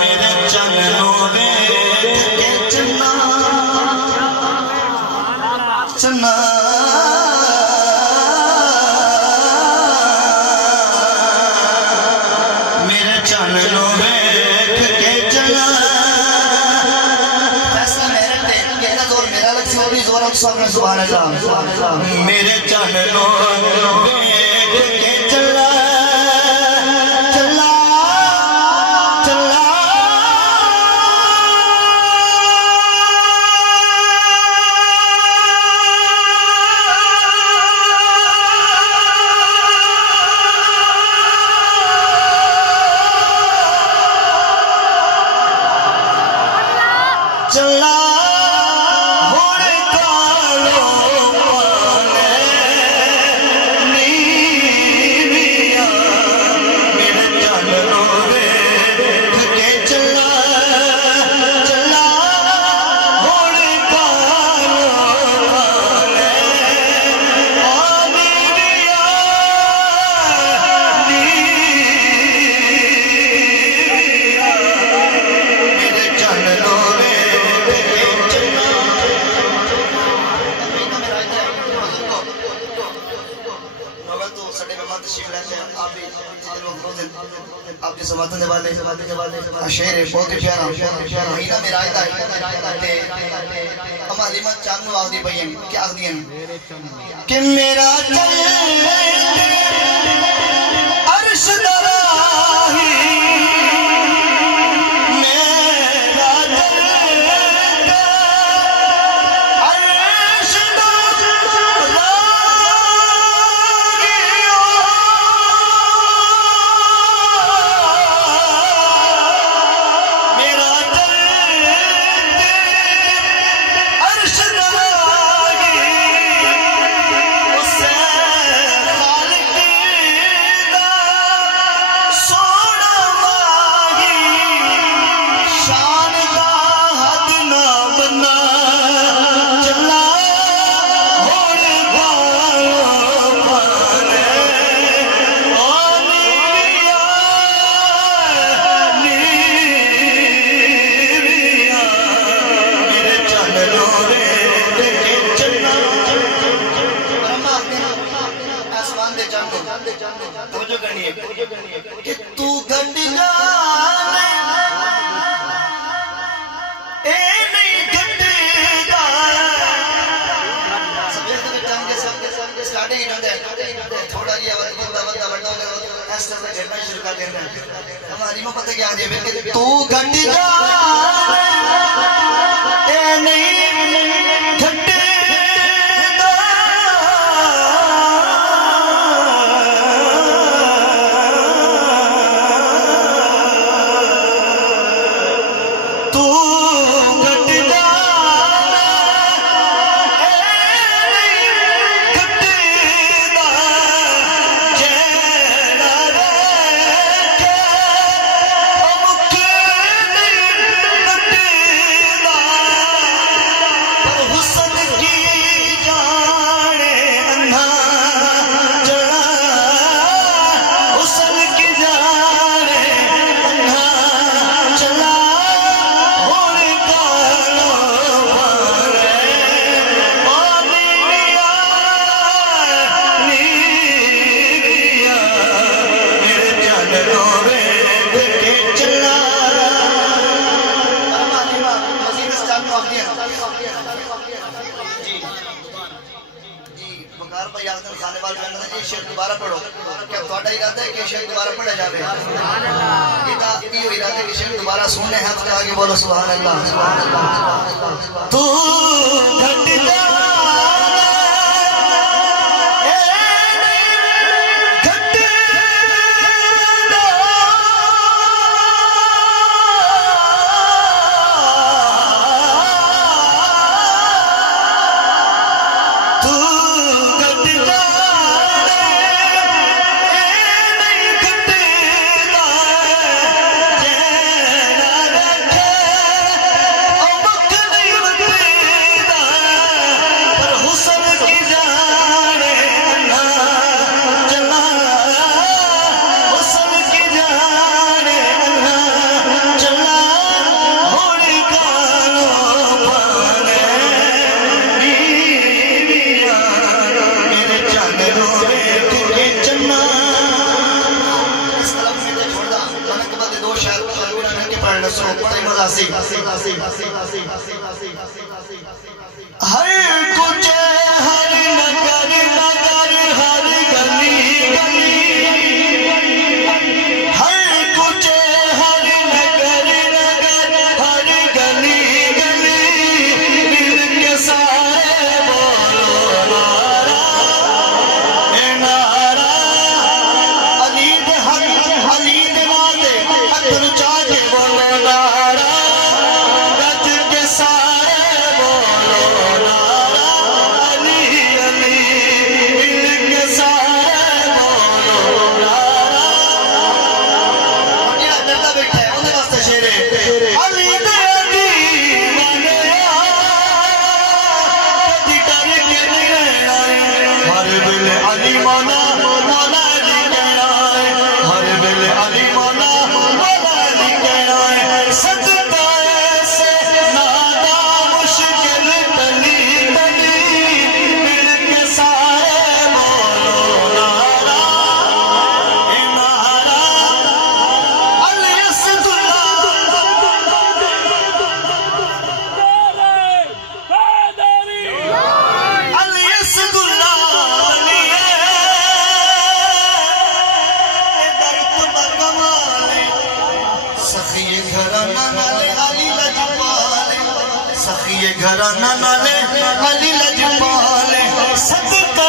मेरे चन्नो वेख के चन्ना चन्ना मेरे चन्नो वेख के चन्ना फैसला मेरे पे कहना जोर मेरा लग सी और भी जोर सामने सुभान अल्लाह मेरे चन्नो वेख के चन्ना चला होड़ कालो पाने नीविया मेरे चन्नो वेख के चला चला होड़ कालो पाने नीविया मेरे चन्नो आपके समर्थन दे वाले शेर है बहुत ही प्यारा महीना में रायता है हमारी मत चांदू आदि भैया क्या आदि है कि मेरा चल अर्श दराही मेरा चल अर्श कि तू गंड जाने ए नहीं गंडदा सबे तो टांगे सबके स्टार्टिंग ही होता है थोड़ा जिया बंदा बड़ा ऐसा से घटना शुरू कर देना हमारी में पता क्या है कि तू गंड जाने ए नहीं खाने वाले ये शेर दोबारा पढ़ो क्या थोड़ा इरादा है कि शेर दोबारा पढ़ा जावे सुभान अल्लाह ये इरादा है कि शेर दोबारा सुनने हाथ के आगे बोलो सुभान अल्लाह तू घट जा शायर कलूरा ने के पढ़ सो बड़ा मजा सी हर कुछ हर नगर नगर हर गली गली हर कुछ हर नगर नगर हर गली गली मिल के सारे बोलो नारा ए नारा अली दे नाते अतर चाहे बोलो नारा गज के सारे बोलो नारा अली अली मिल के सारे बोलो नारा जेड़ा डरदा बैठा है ओदे वास्ते शेर है अली दे दीवाने कदी डर के नहीं रहना हर वेले अली मौला मौला अली कहना हर वेले अली मौला मौला अली कहना सदका ऐसे नादा मुश्किल तली तली मिल के सारे बोलो नारा ए नारा अली असदुल्ला अली असदुल्ला अली दर्द बकमाले सखिए घराना नाले अली लजपाले सखिए घराना नाले अली लजपाले सदका